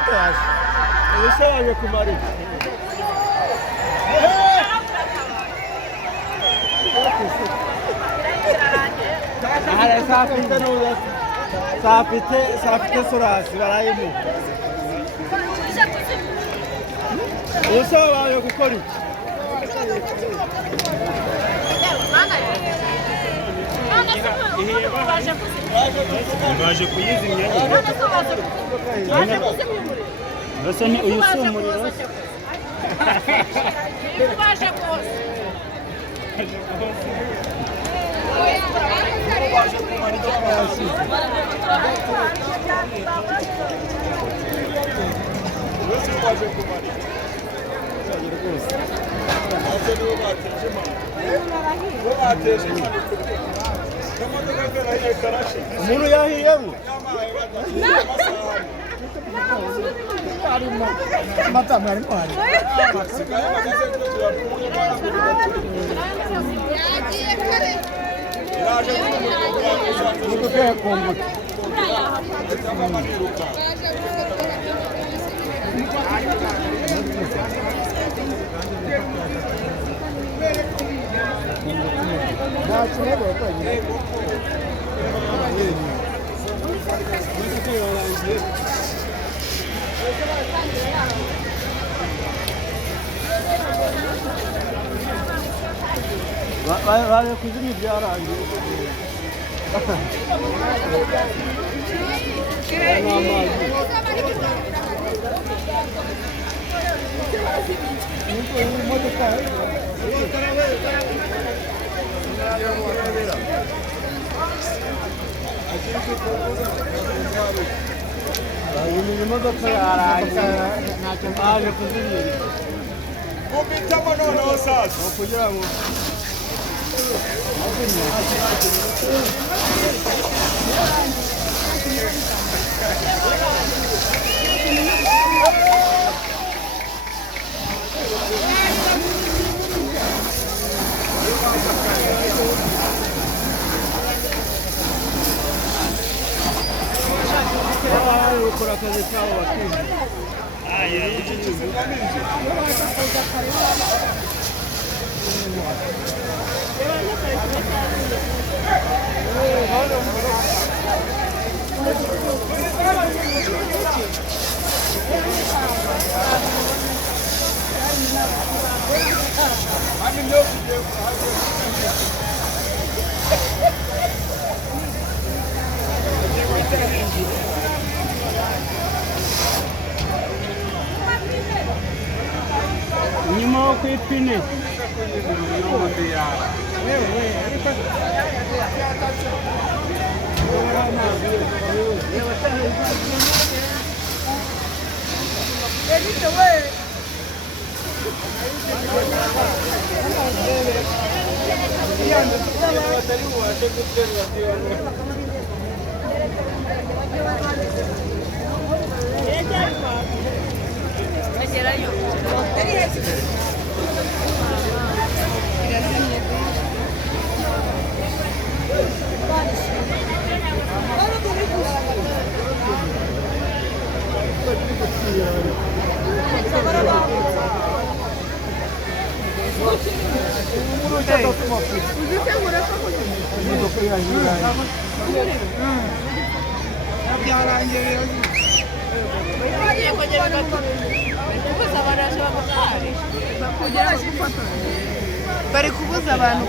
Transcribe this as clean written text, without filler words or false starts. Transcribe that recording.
atrás. Isso é olha com o marido. Ara saafite no saafite surasi barayimu. Isso olha gukora iki? baje kuyizimya basa ni uyu si umuriro Umuntu yahiyemo mata mwari mwari Vai kuzimya byarangiye. Iyi modoka yarangiye ntacyo baje kuzimya. mubitamo noneho sasa Kugira ngo ukora akazi kabo bakizi. nyuma yo kwipine bari kubuza abantu